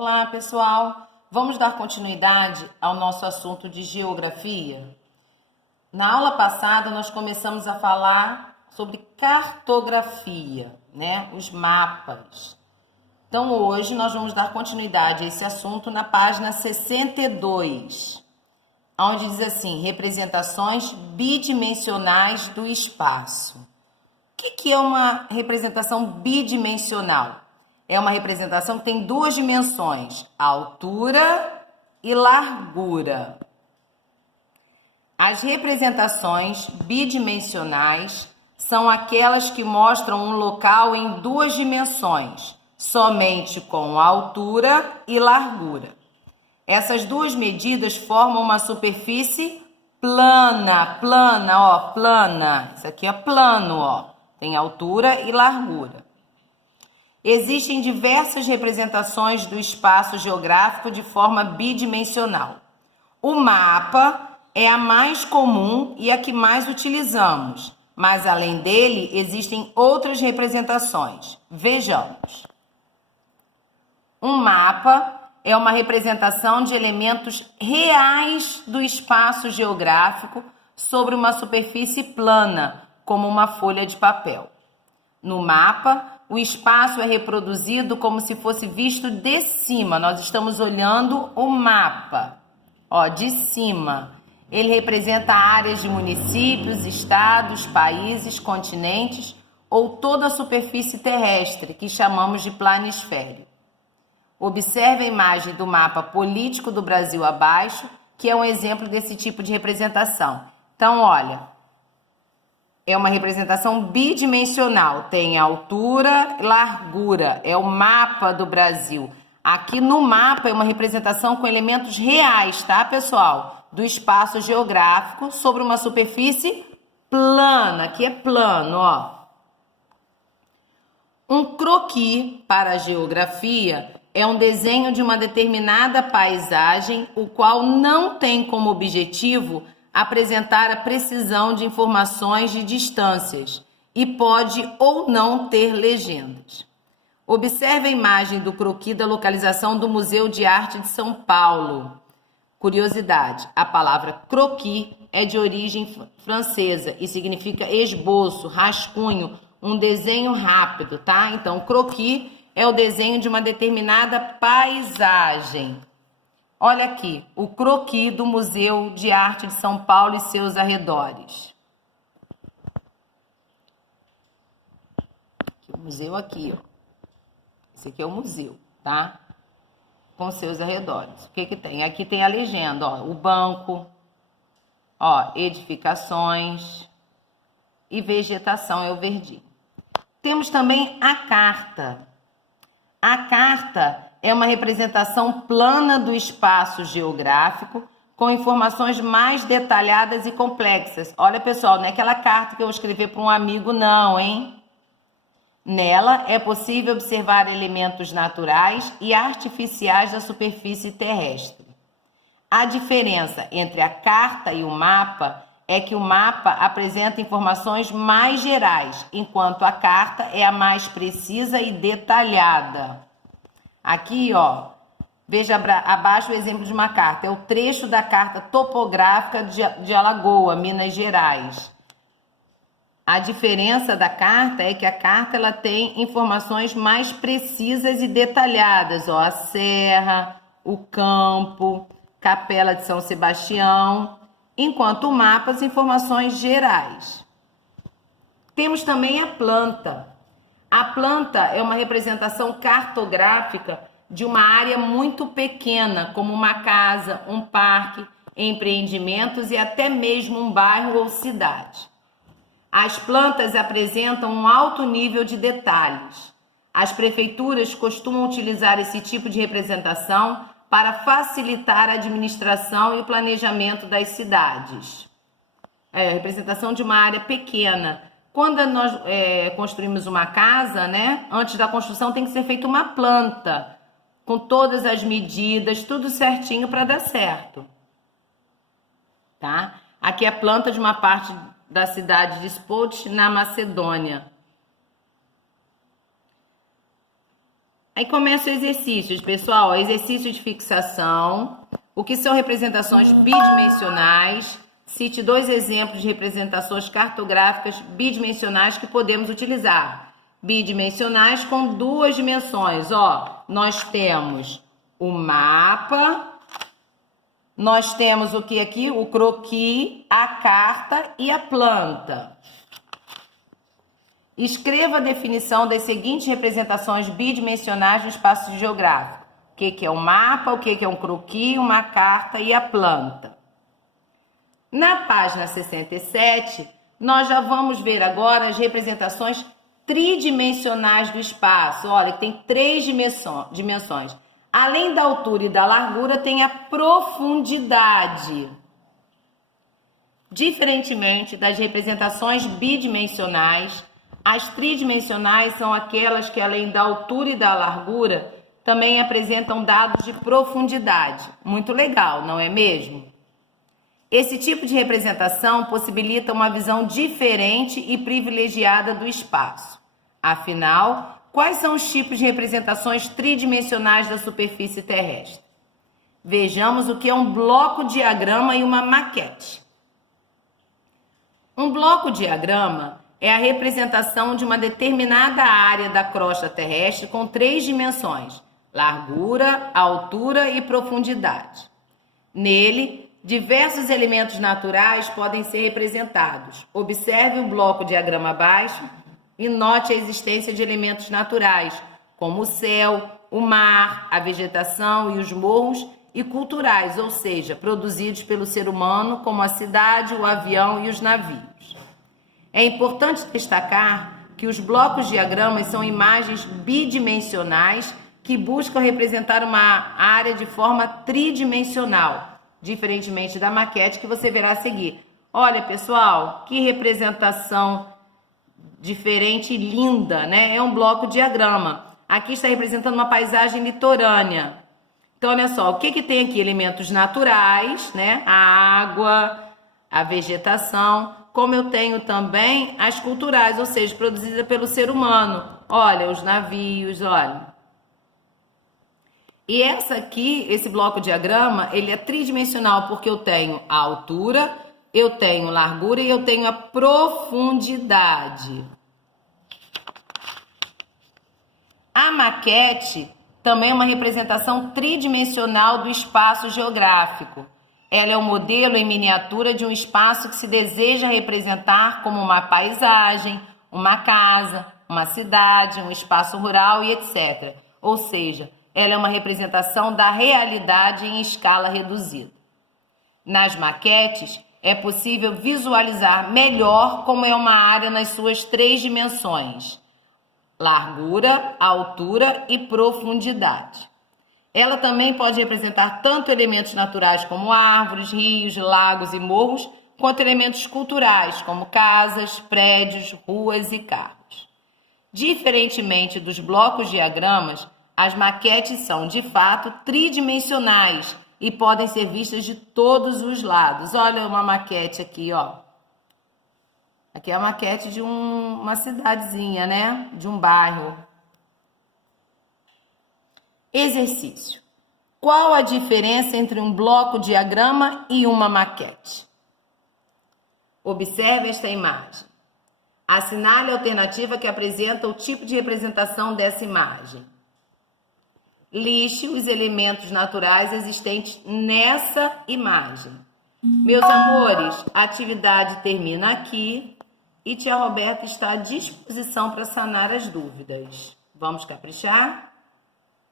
Olá, pessoal! Vamos dar continuidade ao nosso assunto de geografia? Na aula passada, nós começamos a falar sobre cartografia, né? Os mapas. Então, hoje, nós vamos dar continuidade a esse assunto na página 62, onde diz assim, representações bidimensionais do espaço. O que é uma representação bidimensional? É uma representação que tem duas dimensões, altura e largura. As representações bidimensionais são aquelas que mostram um local em duas dimensões, somente com altura e largura. Essas duas medidas formam uma superfície plana, plana. Isso aqui é plano, ó. Tem altura e largura. Existem diversas representações do espaço geográfico de forma bidimensional. O mapa é a mais comum e a que mais utilizamos, mas além dele existem outras representações. Vejamos. Um mapa é uma representação de elementos reais do espaço geográfico sobre uma superfície plana, como uma folha de papel. No mapa, o espaço é reproduzido como se fosse visto de cima. Nós estamos olhando o mapa, ó, de cima. Ele representa áreas de municípios, estados, países, continentes ou toda a superfície terrestre, que chamamos de planisfério. Observe a imagem do mapa político do Brasil abaixo, que é um exemplo desse tipo de representação. Então, olha, é uma representação bidimensional, tem altura e largura, é o mapa do Brasil. Aqui no mapa é uma representação com elementos reais, tá, pessoal? Do espaço geográfico sobre uma superfície plana, aqui é plano, ó. Um croquis para a geografia é um desenho de uma determinada paisagem, o qual não tem como objetivo apresentar a precisão de informações de distâncias e pode ou não ter legendas. Observe a imagem do croquis da localização do Museu de Arte de São Paulo. Curiosidade, a palavra croquis é de origem francesa e significa esboço, rascunho, um desenho rápido, tá? Então, croquis é o desenho de uma determinada paisagem. Olha aqui, o croquis do Museu de Arte de São Paulo e seus arredores. O museu aqui, ó. Esse aqui é o museu, tá? Com seus arredores. O que que tem? Aqui tem a legenda, ó, o banco, ó, edificações e vegetação é o verdinho. Temos também a carta. A carta é uma representação plana do espaço geográfico com informações mais detalhadas e complexas. Olha, pessoal, não é aquela carta que eu vou escrever para um amigo, não, hein? Nela é possível observar elementos naturais e artificiais da superfície terrestre. A diferença entre a carta e o mapa é que o mapa apresenta informações mais gerais, enquanto a carta é a mais precisa e detalhada. Aqui, ó, veja abaixo o exemplo de uma carta. É o trecho da carta topográfica de Alagoa, Minas Gerais. A diferença da carta é que a carta ela tem informações mais precisas e detalhadas, ó, a serra, o campo, Capela de São Sebastião, enquanto o mapa as informações gerais. Temos também a planta. A planta é uma representação cartográfica de uma área muito pequena, como uma casa, um parque, empreendimentos e até mesmo um bairro ou cidade. As plantas apresentam um alto nível de detalhes. As prefeituras costumam utilizar esse tipo de representação para facilitar a administração e o planejamento das cidades. É a representação de uma área pequena. Quando nós construímos uma casa, né, antes da construção tem que ser feita uma planta, com todas as medidas, tudo certinho para dar certo. Tá? Aqui é a planta de uma parte da cidade de Spot, na Macedônia. Aí começa os exercícios, pessoal. Exercício de fixação. O que são representações bidimensionais? Cite 2 exemplos de representações cartográficas bidimensionais que podemos utilizar. Bidimensionais com 2 dimensões. Ó, nós temos o mapa, nós temos o que aqui? O croquis, a carta e a planta. Escreva a definição das seguintes representações bidimensionais no espaço geográfico. O que é um mapa, o que é um croquis, uma carta e a planta. Na página 67, nós já vamos ver agora as representações tridimensionais do espaço. Olha, tem 3 dimensões. Além da altura e da largura, tem a profundidade. Diferentemente das representações bidimensionais, as tridimensionais são aquelas que, além da altura e da largura, também apresentam dados de profundidade. Muito legal, não é mesmo? Esse tipo de representação possibilita uma visão diferente e privilegiada do espaço. Afinal, quais são os tipos de representações tridimensionais da superfície terrestre? Vejamos o que é um bloco-diagrama e uma maquete. Um bloco-diagrama é a representação de uma determinada área da crosta terrestre com 3 dimensões: largura, altura e profundidade. Nele, diversos elementos naturais podem ser representados. Observe o bloco-diagrama abaixo e note a existência de elementos naturais, como o céu, o mar, a vegetação e os morros, e culturais, ou seja, produzidos pelo ser humano, como a cidade, o avião e os navios. É importante destacar que os blocos-diagramas são imagens bidimensionais que buscam representar uma área de forma tridimensional, diferentemente da maquete que você verá a seguir. Olha, pessoal, que representação diferente e linda, né? É um bloco-diagrama. Aqui está representando uma paisagem litorânea. Então, olha só, o que tem aqui? Elementos naturais, né? A água, a vegetação, como eu tenho também as culturais, ou seja, produzidas pelo ser humano. Olha, os navios, olha. E essa aqui, esse bloco-diagrama, ele é tridimensional porque eu tenho a altura, eu tenho largura e eu tenho a profundidade. A maquete também é uma representação tridimensional do espaço geográfico. Ela é um modelo em miniatura de um espaço que se deseja representar como uma paisagem, uma casa, uma cidade, um espaço rural e etc. Ou seja, ela é uma representação da realidade em escala reduzida. Nas maquetes, é possível visualizar melhor como é uma área nas suas 3 dimensões: largura, altura e profundidade. Ela também pode representar tanto elementos naturais como árvores, rios, lagos e morros, quanto elementos culturais como casas, prédios, ruas e carros. Diferentemente dos blocos-diagramas, as maquetes são, de fato, tridimensionais e podem ser vistas de todos os lados. Olha uma maquete aqui, ó. Aqui é a maquete de uma cidadezinha, né? De um bairro. Exercício. Qual a diferença entre um bloco-diagrama e uma maquete? Observe esta imagem. Assinale a alternativa que apresenta o tipo de representação dessa imagem. Liste os elementos naturais existentes nessa imagem. Meus amores, a atividade termina aqui e tia Roberta está à disposição para sanar as dúvidas. Vamos caprichar?